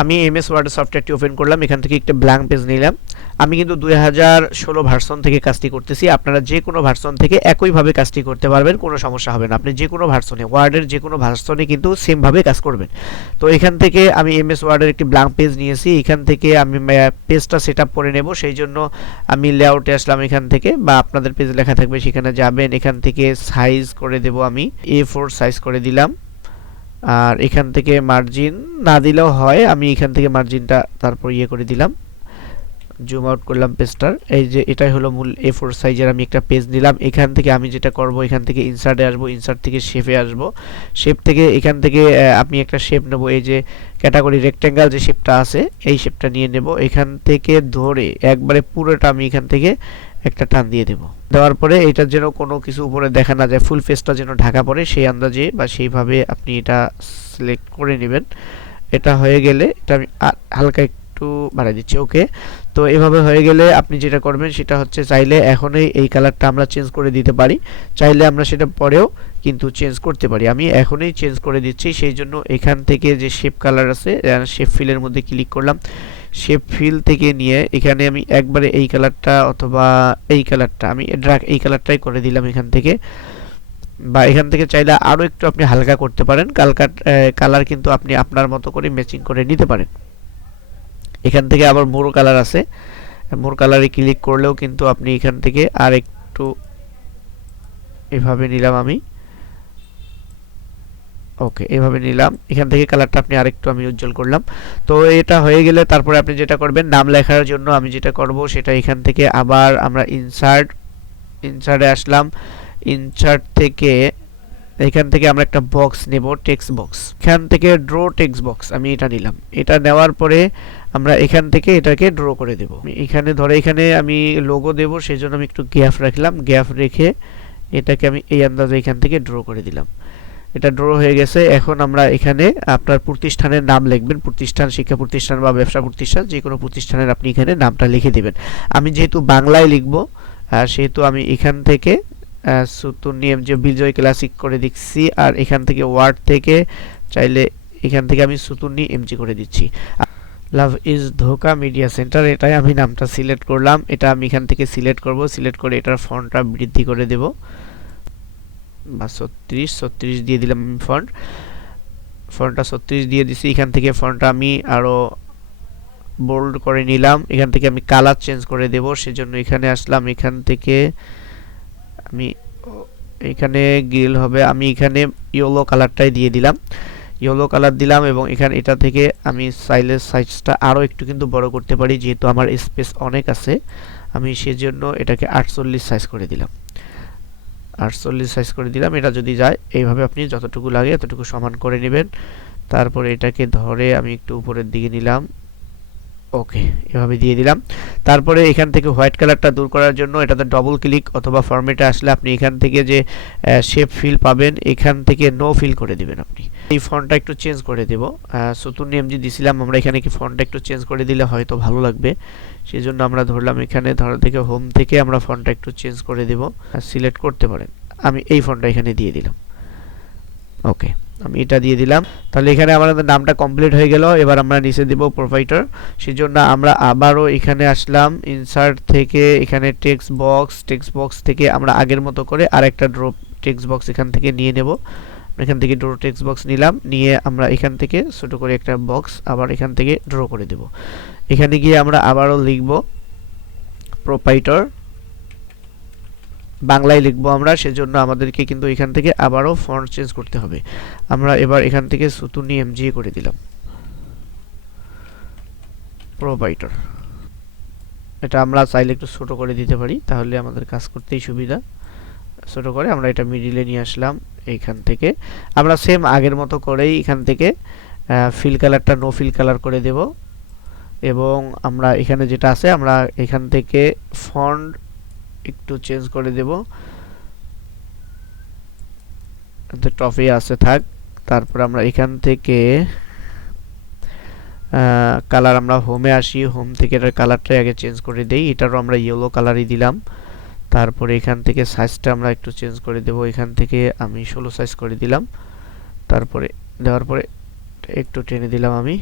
আমি MS word সফটওয়্যারটি open করলাম, এখান থেকে একটা ব্ল্যাঙ্ক পেজ নিলাম। আমি কিন্তু 2016 ভার্সন থেকে কাজটি করতেছি, আপনারা যে কোনো ভার্সন থেকে একইভাবে কাজটি করতে পারবেন, কোনো সমস্যা হবে না। আপনি যে কোনো ভার্সনে, ওয়ার্ডের যে কোনো ভার্সনে কিন্তু সেমভাবে কাজ করবেন। তো এখান থেকে আমি এমএস ওয়ার্ডের একটি ব্ল্যাঙ্ক পেজ নিয়েছি, এখান থেকে আমি পেজটা সেট আপ করে নেব। সেই জন্য আমি লেআউটে আসলাম, এখান থেকে বা আপনাদের পেজ লেখা থাকবে সেখানে যাবেন, এখান থেকে সাইজ করে দেব, আমি A4 সাইজ করে দিলাম। আর এখান থেকে মার্জিন না দিলেও হয়, আমি এখান থেকে মার্জিনটা তারপর করে দিলাম, জুম আউট করলাম পেজটার। এই যে এটাই হলো মূল A4 সাইজের আমি একটা পেজ নিলাম। এখান থেকে আমি যেটা করব, এখান থেকে ইনসার্টে আসব, ইনসার্ট থেকে শেপে আসব, শেপ থেকে এখান থেকে আমি একটা শেপ নেব, এই যে ক্যাটাগরি রেক্ট্যাঙ্গেল যে শেপটা আছে এই শেপটা নিয়ে নেব। এখান থেকে ধরে একবারে পুরোটা আমি এখান থেকে একটা টান দিয়ে দেব। দেওয়ার পরে এটার যেন কোনো কিছু উপরে দেখা না যায়, ফুল ফেসটা যেন ঢাকা পড়ে সেই আন্দাজে বা সেইভাবে আপনি এটা সিলেক্ট করে নেবেন। এটা হয়ে গেলে এটা আমি হালকা একটু বাড়াই দিচ্ছি, ওকে। তো এভাবে হয়ে গেলে আপনি যেটা করবেন সেটা হচ্ছে, চাইলে এখনই এই কালারটা আমরা চেঞ্জ করে দিতে পারি, চাইলে আমরা সেটা পরেও কিন্তু চেঞ্জ করতে পারি। আমি এখনই চেঞ্জ করে দিচ্ছি, সেই জন্য এখান থেকে যে শেপ কালার আছে, শেপ ফিলের মধ্যে ক্লিক করলাম, শেপ ফিল থেকে নিয়ে এখানে আমি একবারে এই কালারটা অথবা এই কালারটা আমি এই কালারটাই করে দিলাম এখান থেকে। বা এখান থেকে চাইলে আরও একটু আপনি হালকা করতে পারেন, কালার কিন্তু আপনি আপনার মতো করে ম্যাচিং করে নিতে পারেন। এখান থেকে আবার মোর কালার আছে, মোর কালারে ক্লিক করলেও কিন্তু আপনি এখান থেকে আর একটু এভাবে নিলাম আমি, ওকে এভাবে নিলাম। এখান থেকে কালারটা আপনি আরেকটু আমি উজ্জ্বল করলাম। তো এটা হয়ে গেলে তারপরে আপনি যেটা করবেন, নাম লেখার জন্য আমি যেটা করব সেটা এখান থেকে আবার আমরা ইনসার্টে আসলাম, ইনসার্ট থেকে এখান থেকে আমরা একটা বক্স নেব, টেক্সট বক্স। এখান থেকে ড্র টেক্সট বক্স আমি এটা নিলাম। এটা নেওয়ার পরে আমরা এখান থেকে এটাকে ড্র করে দেব। এখানে ধরে এখানে আমি লোগো দেব, সেই জন্য আমি একটু গ্যাপ রাখলাম, গ্যাপ রেখে এটাকে আমি এই আন্দাজে এখান থেকে ড্র করে দিলাম। এটা ড্র হয়ে গেছে। এখন আমরা এখানে আপনার প্রতিষ্ঠানের নাম লিখবেন, প্রতিষ্ঠান, শিক্ষা প্রতিষ্ঠান বা ব্যবসা প্রতিষ্ঠান, যে কোনো প্রতিষ্ঠানের আপনি এখানে নামটা লিখে দিবেন। আমি যেহেতু বাংলায় লিখব সেহেতু আমি এখান থেকে সুতুর নিয়ম যে বিজয় ক্লাসিক করে দিচ্ছি, আর এখান থেকে ওয়ার্ড থেকে চাইলে এখান থেকে আমি সুতুরনি এমজি করে দিচ্ছি। লাভ ইজ ধোকা মিডিয়া সেন্টার, এটাই আমি নামটা সিলেক্ট করলাম। এটা আমি এখান থেকে সিলেক্ট করব, সিলেক্ট করে এটার ফন্টটা বৃদ্ধি করে দেব বা 36 দিয়ে দিলাম। আমি ফন্টটা 36 দিয়ে দিছি। এখান থেকে ফন্টটা আমি আরো বোল্ড করে নিলাম। এখান থেকে আমি কালার চেঞ্জ করে দেব, সেজন্য এখানে আসলাম, এখান থেকে আমি এখানে গ্রিল হবে, আমি এখানে ইয়েলো কালারটাই দিয়ে দিলাম, ইয়েলো কালার দিলাম। এবং এখানে এটা থেকে আমি সাইজটা আরও একটু কিন্তু বড় করতে পারি, যেহেতু আমার স্পেস অনেক আছে, আমি সেজন্য এটাকে 48 সাইজ করে দিলাম, 48 সাইজ করে দিলাম। এটা যদি যায় এইভাবে আপনি যতটুকু লাগে এতটুকু সমান করে নেবেন। তারপরে এটাকে ধরে আমি একটু উপরের দিকে নিলাম, ওকে এভাবে দিয়ে দিলাম। তারপরে এখান থেকে হোয়াইট কালারটা দূর করার জন্য এটাতে ডবল ক্লিক অথবা ফরম্যাটে আসলে আপনি এখান থেকে যে শেপ ফিল পাবেন এখান থেকে নো ফিল করে দিবেন। আপনি এই ফন্টটা একটু চেঞ্জ করে দেব, সুতুর নেম যে দিছিলাম আমরা, এখানে কি ফন্টটা একটু চেঞ্জ করে দিলে হয়তো ভালো লাগবে, সেই জন্য আমরা ধরলাম এখানে ধরা থেকে হোম থেকে আমরা ফন্টটা একটু চেঞ্জ করে দেব, সিলেক্ট করতে পারেন। আমি এই ফন্টটা এখানে দিয়ে দিলাম, ওকে আমি এটা দিয়ে দিলাম। তাহলে এখানে আমাদের নামটা কমপ্লিট হয়ে গেল। এবার আমরা নিচে দেব প্রোভাইডার, সেজন্য আমরা আবারও এখানে আসলাম, ইনসার্ট থেকে এখানে টেক্সট বক্স থেকে আমরা আগের মতো করে আরেকটা ড্র টেক্সট বক্স এখান থেকে নিয়ে নেব। এখান থেকে ড্র টেক্সট বক্স নিলাম, নিয়ে আমরা এখান থেকে ছোট করে একটা বক্স আবার এখান থেকে ড্র করে দেব। এখানে গিয়ে আমরা আবারও লিখব প্রোভাইডার, বাংলায় লিখবো আমরা, সেজন্য আমাদেরকে কিন্তু এখান থেকে আবারও ফন্ট চেঞ্জ করতে হবে। আমরা এবার এখান থেকে সুতুনি এমজি করে দিলাম প্রোভাইডার। এটা আমরা চাইলে একটু ছোট করে দিতে পারি, তাহলে আমাদের কাজ করতেই সুবিধা। ছোট করে আমরা এটা মিডিলে নিয়ে আসলাম। এইখান থেকে আমরা সেম আগের মতো করেই এখান থেকে ফিল কালারটা নো ফিল কালার করে দেব। এবং আমরা এখানে যেটা আছে আমরা এখান থেকে ফন্ট একটু চেঞ্জ করে দেব, টপে আছে থাক। তারপর আমরা এখান থেকে কালার আমরা হোমে আসি, হোম থেকে এটার কালারটা আগে চেঞ্জ করে দেই, এটারও আমরা ইয়েলো কালারই দিলাম। তারপরে এখান থেকে সাইজটা আমরা একটু চেঞ্জ করে দেব, এখান থেকে আমি 16 সাইজ করে দিলাম। তারপরে দেওয়ার পরে একটু টেনে দিলাম আমি,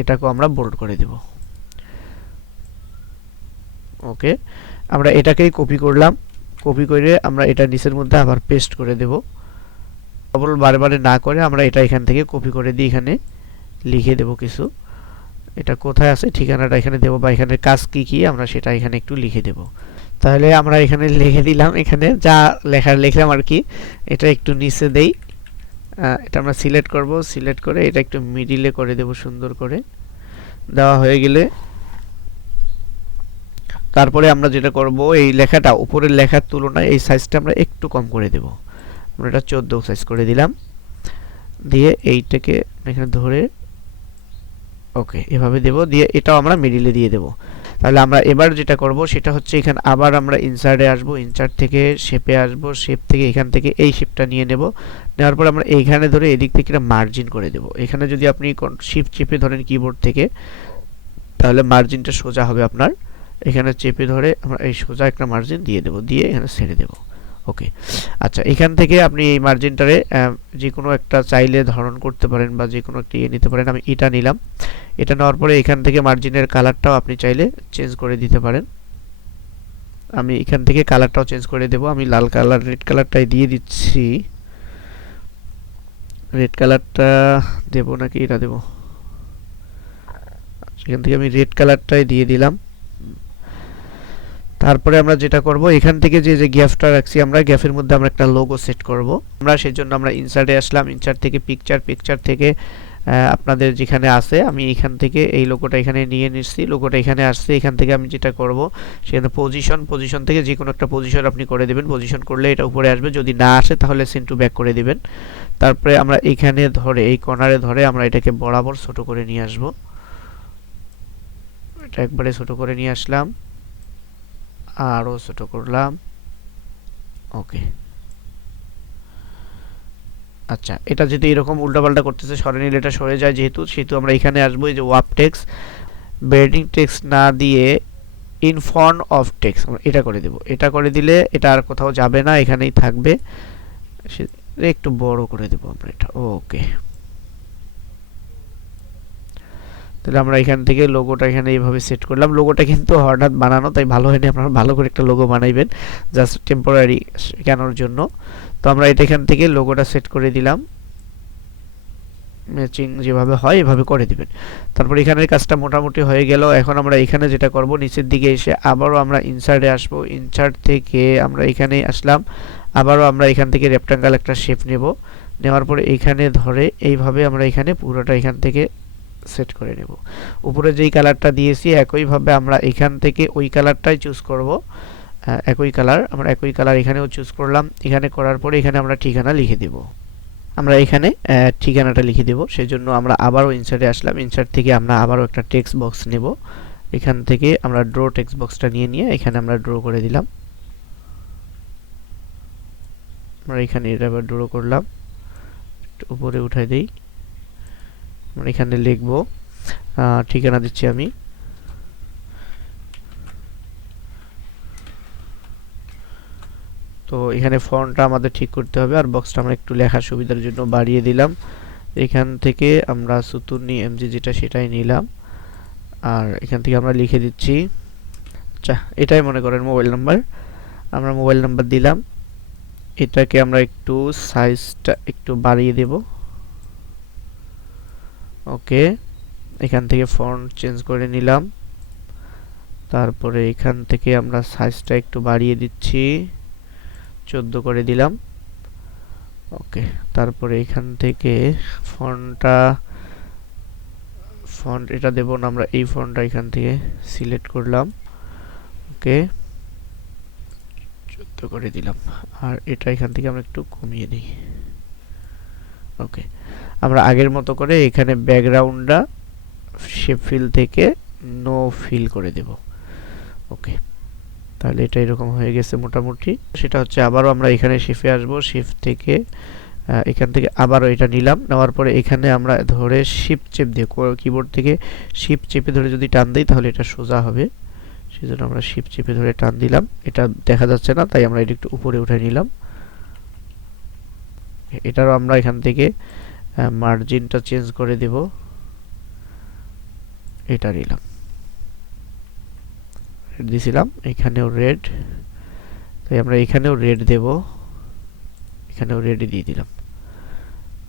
এটাকেও আমরা বোল্ড করে দেব। ওকে, আমরা এটাকেই কপি করলাম, কপি করে আমরা এটা নিচের মধ্যে আবার পেস্ট করে দেব। ডবল বারবার না করে আমরা এটা এখান থেকে কপি করে দিয়ে এখানে লিখে দেব কিছু। এটা কোথায় আছে ঠিকানাটা এখানে দেব, বা এখানে কাজ কি কি আমরা সেটা এখানে একটু লিখে দেব। তাহলে আমরা এখানে লিখে দিলাম, এখানে যা লেখার লিখলাম আর কি। এটা একটু নিচে দেই, এটা আমরা সিলেক্ট করব, সিলেক্ট করে এটা একটু মিডিলে করে দেব সুন্দর করে। দেওয়া হয়ে গেলে তারপরে আমরা যেটা করব, এই লেখাটা উপরের লেখার তুলনায় এই সাইজটা আমরা একটু কম করে দেব। আমরা এটা 14 সাইজ করে দিলাম, দিয়ে এইটাকে এখানে ধরে ওকে এভাবে দেব, দিয়ে এটাও আমরা মিডিলে দিয়ে দেব। তাহলে আমরা এবার যেটা করব সেটা হচ্ছে এখানে আবার আমরা ইনসার্টে আসব, ইনসার্ট থেকে শেপে আসব, শেপ থেকে এখান থেকে এই শেপটা নিয়ে নেব। নেওয়ার পর আমরা এইখানে ধরে এদিক থেকে এটা মার্জিন করে দেব। এখানে যদি আপনি শিফট চেপে ধরেন কিবোর্ড থেকে, তাহলে মার্জিনটা সোজা হবে আপনার। এখানে চেপে ধরে আমরা এই সোজা একটা মার্জিন দিয়ে দেব, দিয়ে এখানে ছেড়ে দেব। ওকে, আচ্ছা এখান থেকে আপনি এই মার্জিনটারে যে কোনো একটা চাইলে ধারণ করতে পারেন, বা যে কোনো একটা নিতে পারেন। আমি এটা নিলাম, এটা নেওয়ার পরে এখান থেকে মার্জিনের কালারটাও আপনি চাইলে চেঞ্জ করে দিতে পারেন। আমি এখান থেকে কালারটাও চেঞ্জ করে দেব, আমি লাল কালার রেড কালারটাই দিয়ে দিচ্ছি। রেড কালারটা দেব নাকি এটা দেব, এখান থেকে আমি রেড কালারটাই দিয়ে দিলাম। তারপরে আমরা যেটা করব, এখান থেকে যে যে গ্যাপটা রাখছি আমরা, গ্যাপের মধ্যে আমরা একটা লোগো সেট করব। আমরা সেজন্য আমরা ইনসার্টে আসলাম, ইনসার্ট থেকে পিকচার, পিকচার থেকে আপনাদের যেখানে আছে, আমি এখান থেকে এই লোগোটা এখানে নিয়ে নিচ্ছি। লোগোটা এখানে আসছে, এখান থেকে আমি যেটা করব সেখানে পজিশন, পজিশন থেকে যে কোনো একটা পজিশন আপনি করে দেবেন। পজিশন করলে এটা উপরে আসবে, যদি না আসে তাহলে সেন্ড টু ব্যাক করে দিবেন। তারপরে আমরা এখানে ধরে এই কর্নারে ধরে আমরা এটাকে বরাবর ছোট করে নিয়ে আসব। এটা একবারে ছোট করে নিয়ে আসলাম, আরও ছোট করলাম। ওকে, আচ্ছা এটা যদি এরকম উল্টাপাল্টা করতেছে সরে নিলে এটা সরে যায়, যেহেতু সেহেতু আমরা এখানে আসবো, এই যে ওয়াপ টেক্সট, বেডিং টেক্সট না দিয়ে ইন ফ্রন্ট অফ টেক্সট আমরা এটা করে দেব। এটা করে দিলে এটা আর কোথাও যাবে না, এখানেই থাকবে। একটু বড় করে দেব আমরা এটা। ওকে, তাহলে আমরা এখান থেকে লোগোটা এখানে এইভাবে সেট করলাম। লোগোটা কিন্তু হঠাৎ বানানো, তাই ভালো হয়নি, আপনারা ভালো করে একটা লোগো বানাইবেন, জাস্ট টেম্পোরারি কেনার জন্য। তো আমরা এটা এখান থেকে লোগোটা সেট করে দিলাম, ম্যাচিং যেভাবে হয় এভাবে করে দিবেন। তারপর এখানের কাজটা মোটামুটি হয়ে গেল। এখন আমরা এখানে যেটা করব, নিচের দিকে এসে আবারও আমরা ইনসার্টে আসবো, ইনসার্ট থেকে আমরা এখানে আসলাম, আবারও আমরা এখান থেকে রেক্ট্যাঙ্গেল একটা শেপ নেব। নেওয়ার পরে এখানে ধরে এইভাবে আমরা এখানে পুরোটা এখান থেকে সেট করে নেব। উপরে যেই কালারটা দিয়েছি একইভাবে আমরা এখান থেকে ওই কালারটাই চুজ করব। একই কালার, আমরা একই কালার এখানেও চুজ করলাম। এখানে করার পরে এখানে আমরা ঠিকানা লিখে দেব। আমরা এখানে ঠিকানাটা লিখে দেব। সেজন্য আমরা আবারও ইনসার্টে আসলাম, ইনসার্ট থেকে আমরা আবারও একটা টেক্সট বক্স নেব। এখান থেকে আমরা ড্র টেক্সট বক্সটা নিয়ে এখানে আমরা ড্র করে দিলাম। আমরা এখানে এটা আবার ড্র করলাম, একটু উপরে উঠাই দেই। আমরা এখানে লিখব, ঠিকানা দিচ্ছি আমি। তো এখানে ফন্টটা আমাদের ঠিক করতে হবে, আর বক্সটা আমরা একটু লেখার সুবিধার জন্য বাড়িয়ে দিলাম। এখান থেকে আমরা সুতুনি এমজি যেটা সেটাই নিলাম, আর এখান থেকে আমরা লিখে দিচ্ছি, আচ্ছা এটাই মনে করেন মোবাইল নাম্বার। আমরা মোবাইল নাম্বার দিলাম। এটাকে আমরা একটু সাইজটা একটু বাড়িয়ে দেব। ওকে, এখান থেকে ফন্ট চেঞ্জ করে নিলাম। তারপরে এখান থেকে আমরা সাইজটা একটু বাড়িয়ে দিচ্ছি, 14 করে দিলাম। ওকে, তারপরে এখান থেকে ফন্ট এটা দেব না, আমরা এই ফন্টটা এখান থেকে সিলেক্ট করলাম। ওকে, 14 করে দিলাম, আর এটা এখান থেকে আমরা একটু কমিয়ে দিই। ওকে, আমরা আগের মতো করে এখানে ব্যাকগ্রাউন্ডটা শেপ ফিল থেকে নো ফিল করে দেব। ওকে, তাহলে এটা এরকম হয়ে গেছে মোটামুটি। সেটা হচ্ছে আবারও আমরা এখানে শেপে আসবো, শেপ থেকে এখান থেকে আবারও এটা নিলাম। নেওয়ার পরে এখানে আমরা ধরে শিফট চেপ দিয়ে কিবোর্ড থেকে শিফট চেপে ধরে যদি টান দিই তাহলে এটা সোজা হবে। সেজন্য আমরা শিফট চেপে ধরে টান দিলাম। এটা দেখা যাচ্ছে না, তাই আমরা এটা একটু উপরে উঠাই নিলাম। এটারও আমরা এখান থেকে মার্জিনটা চেঞ্জ করে দেব। এটা দিলাম, দিছিলাম এখানেও রেড, তাই আমরা এখানেও রেড দেব, এখানেও রেড দিয়ে দিলাম,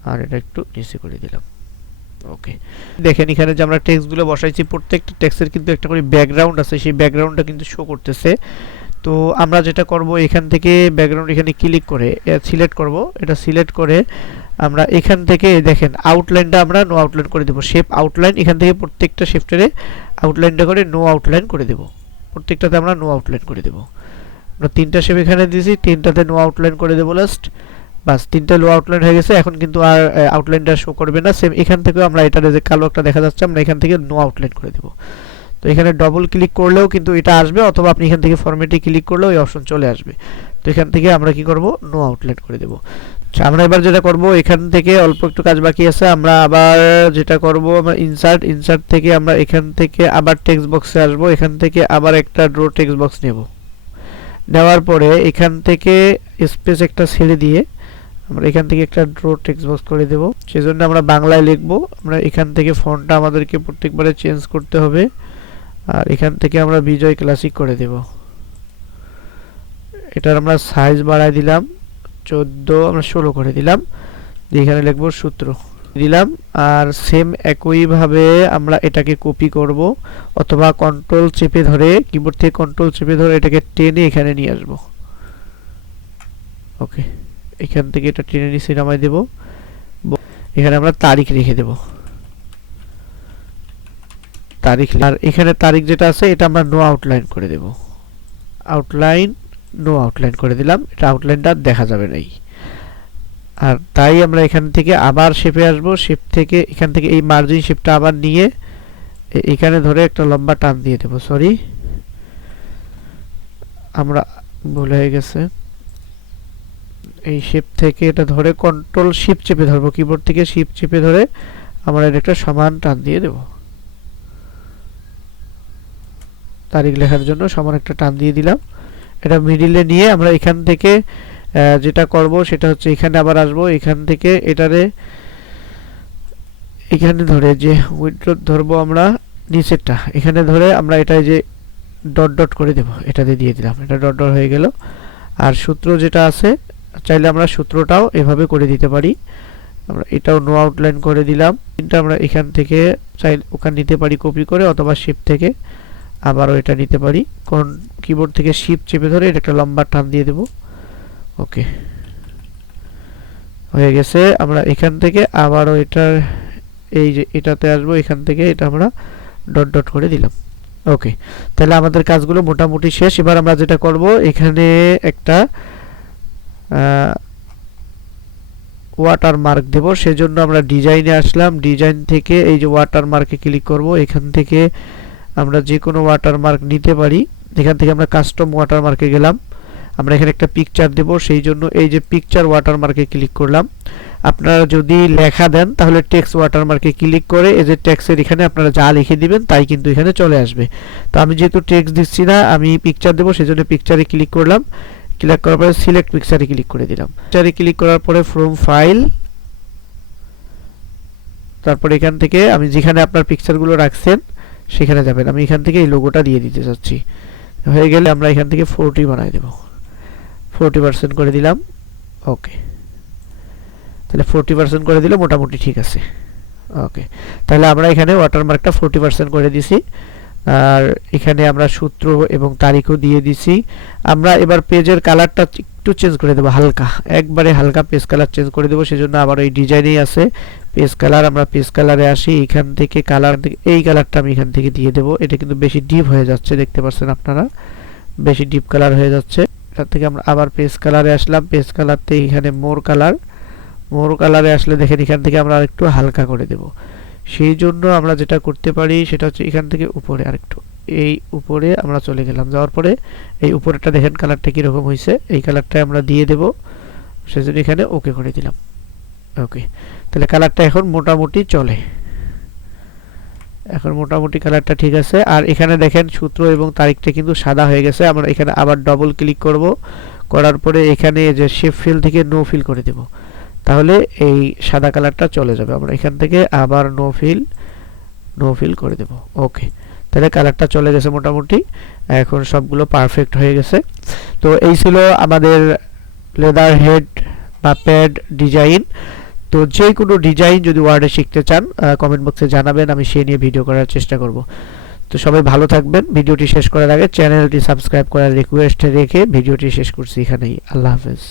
আর এটা একটু নিচে করে দিলাম। ওকে, দেখেন এখানে যে আমরা টেক্সটগুলো বসাইছি প্রত্যেকটা টেক্সটের কিন্তু একটা করে ব্যাকগ্রাউন্ড আছে, সেই ব্যাকগ্রাউন্ডটা কিন্তু শো করতেছে। তো আমরা যেটা করব এখান থেকে ব্যাকগ্রাউন্ড এখানে ক্লিক করে সিলেক্ট করব, এটা সিলেক্ট করে আমরা এখান থেকে দেখেন আউটলাইনটা আমরা নো আউটলাইন করে দেব, শেপ আউটলাইন এখান থেকে প্রত্যেকটা শেপটারে আউটলাইনটা করে নো আউটলাইন করে দেব, প্রত্যেকটাতে আমরা নো আউটলাইন করে দেব। আমরা তিনটা শেপ এখানে দিয়েছি, তিনটাতে নো আউটলাইন করে দেব লাস্ট, বাস তিনটা লো আউটলাইন হয়ে গেছে। এখন কিন্তু আর আউটলাইনটা শো করবে না, সেম এখান থেকেও আমরা এটা যে কালো একটা দেখা যাচ্ছে আমরা এখান থেকে নো আউটলাইন করে দেব। তো এখানে ডবল ক্লিক করলেও কিন্তু এটা আসবে, অথবা আপনি এখান থেকে ফরম্যাটে ক্লিক করলেও এই অপশন চলে আসবে। তো এখান থেকে আমরা কি করব, নো আউটলাইন করে দেব। আচ্ছা, আমরা এবার যেটা করব এখান থেকে অল্প একটু কাজ বাকি আছে, আমরা আবার যেটা করব আমরা ইনসার্ট থেকে আমরা এখান থেকে আবার টেক্সট বক্সে আসব, এখান থেকে আবার একটা ড্র টেক্সট বক্স নেব, নেওয়ার পরে এখান থেকে স্পেস একটা ছেড়ে দিয়ে আমরা এখান থেকে একটা ড্র টেক্সট বক্স করে দেব। সেজন্য আমরা বাংলায় লিখব, আমরা এখান থেকে ফন্টটা আমাদেরকে প্রত্যেকবারে চেঞ্জ করতে হবে, আর এখান থেকে আমরা বিজয় ক্লাসিক করে দেব। এটার আমরা সাইজ বাড়ায় দিলাম 14, আমরা 16 করে দিলাম, এখানে লিখব সূত্র দিলাম। আর সেম একইভাবে আমরা এটাকে কপি করব, অথবা কন্ট্রোল চেপে ধরে কিবোর্ড থেকে কন্ট্রোল চেপে ধরে এটাকে টেনে এখানে নিয়ে আসব। ওকে, এখান থেকে এটা টেনে নিচে নামাই দেব, এখানে আমরা তারিখ লিখে দেব, তারিখ। আর এখানে তারিখ যেটা আছে এটা আমরা নো আউটলাইন করে দেব, আউটলাইন নো আউটলাইন করে দিলাম, এটা আউটলাইনটা দেখা যাবে না। আর তাই আমরা এখান থেকে আবার শেপে আসব, শেপ থেকে এখান থেকে এই মার্জিন শেপটা আবার নিয়ে এখানে ধরে একটা লম্বা টান দিয়ে দেব। সরি, আমরা ভুল হয়ে গেছে, এই শেপ থেকে এটা ধরে কন্ট্রোল শিফট চেপে ধরবো, কিবোর্ড থেকে শিফট চেপে ধরে আমরা এটা একটা সমান টান দিয়ে দেব, তারিখ লেখার জন্য সমান একটা টান দিয়ে দিলাম। এটা মিডিলে নিয়ে আমরা এখান থেকে যেটা করব সেটা হচ্ছে এখানে আবার আসব, এখান থেকে এটারে এখানে ধরে যে উইড্রো ধরবো আমরা নিচেরটা, এখানে ধরে আমরা এটা যে ডট ডট করে দেব, এটাতে দিয়ে দিলাম, এটা ডট ডট হয়ে গেল। আর সূত্র যেটা আছে চাইলে আমরা সূত্রটাও এভাবে করে দিতে পারি, আমরা এটাও নো আউটলাইন করে দিলাম। কিন্তু আমরা এখান থেকে চাইলে ওখানে নিতে পারি কপি করে, অথবা শিফট থেকে আবারও এটা নিতে পারি, কারণ কিবোর্ড থেকে শিফট চেপে ধরে এটা একটা লম্বা টান দিয়ে দেব। ওকে, হয়ে গেছে। আমরা এখান থেকে আবারও এটা এই যে এটাতে আসবো, এখান থেকে এটা আমরা ডট ডট করে দিলাম। ওকে, তাহলে আমাদের কাজগুলো মোটামুটি শেষ। এবার আমরা যেটা করব এখানে একটা ওয়াটারমার্ক দেব, সেজন্য আমরা ডিজাইনে আসলাম, ডিজাইন থেকে এই যে ওয়াটারমার্কে ক্লিক করব, এখান থেকে আমরা যে কোনো ওয়াটারমার্ক নিতে পারি। এখান থেকে আমরা কাস্টম ওয়াটারমার্কে গেলাম, আমরা এখানে একটা পিকচার দেব, সেই জন্য এই যে পিকচার ওয়াটারমার্কে ক্লিক করলাম। আপনারা যদি লেখা দেন তাহলে টেক্সট ওয়াটারমার্কে ক্লিক করে এই যে টেক্সটের এখানে আপনারা যা লিখে দিবেন তাই কিন্তু এখানে চলে আসবে। তো আমি যেহেতু টেক্সট দিচ্ছি না, আমি পিকচার দেব, সেজন্য পিকচারে ক্লিক করলাম, ক্লিক করার পরে সিলেক্ট পিকচারে ক্লিক করে দিলাম। পিকচারে ক্লিক করার পরে ফ্রম ফাইল, তারপর এখান থেকে আমি যেখানে আপনার পিকচারগুলো রাখছেন সেখানে যাবেন, আমি এখান থেকে এই লোগোটা দিয়ে দিতে চাচ্ছি। হয়ে গেলে আমরা এখান থেকে 40 বানাই দেব, 40% করে দিলাম। ওকে, তাহলে 40% করে দিলে মোটামুটি ঠিক আছে। ওকে, তাহলে আমরা এখানে ওয়াটারমার্কটা 40% করে দিছি, আর এখানে আমরা সূত্র এবং তারিখও দিয়ে দিছি। আমরা এবার পেজের কালারটা একটু চেঞ্জ করে দেব, হালকা, একবারে হালকা পেজ কালার চেঞ্জ করে দেব, সেজন্য আবার এই ডিজাইনেই আছে পেজ কালার। আমরা পেজ কালারে আসি, এখান থেকে কালার, এই কালারটা আমি এখান থেকে দিয়ে দেব। এটা কিন্তু বেশি ডিপ হয়ে যাচ্ছে, দেখতে পাচ্ছেন আপনারা, বেশি ডিপ কালার হয়ে যাচ্ছে। এখান থেকে আমরা আবার পেজ কালারে আসলাম, পেজ কালার থেকে এখানে মোর কালার, মোর কালারে আসলে দেখেন এখান থেকে আমরা আরেকটু হালকা করে দেব। সেই জন্য আমরা যেটা করতে পারি সেটা হচ্ছে এখান থেকে উপরে আরেকটু, এই উপরে আমরা চলে গেলাম, যাওয়ার পরে এই উপরেটা দেখেন কালারটা কীরকম হয়েছে, এই কালারটা আমরা দিয়ে দেব, সেজন্য এখানে ওকে করে দিলাম। ওকে, তাহলে কালারটা এখন মোটামুটি চলে, এখন মোটামুটি কালারটা ঠিক আছে। আর এখানে দেখেন সূত্র এবং তারিখটা কিন্তু সাদা হয়ে গেছে। আমরা এখানে আবার ডবল ক্লিক করব, করার পরে এখানে যে শেপ ফিল থেকে নো ফিল করে দেব, তাহলে এই সাদা কালারটা চলে যাবে। আমরা এখান থেকে আবার নো ফিল, নো ফিল করে দেব। ওকে, তাহলে কালারটা চলে গেছে মোটামুটি, এখন সবগুলো পারফেক্ট হয়ে গেছে। তো এই ছিল আমাদের লেদার হেড বা প্যাড ডিজাইন। তো যে কোনো ডিজাইন যদি ওয়ার্ডে শিখতে চান কমেন্ট বক্সে জানাবেন, আমি সেই নিয়ে ভিডিও করার চেষ্টা করব। তো সবাই ভালো থাকবেন। ভিডিওটি শেষ করার আগে চ্যানেলটি সাবস্ক্রাইব করার রিকোয়েস্ট রেখে ভিডিওটি শেষ করছি এখানেই। আল্লাহ হাফেজ।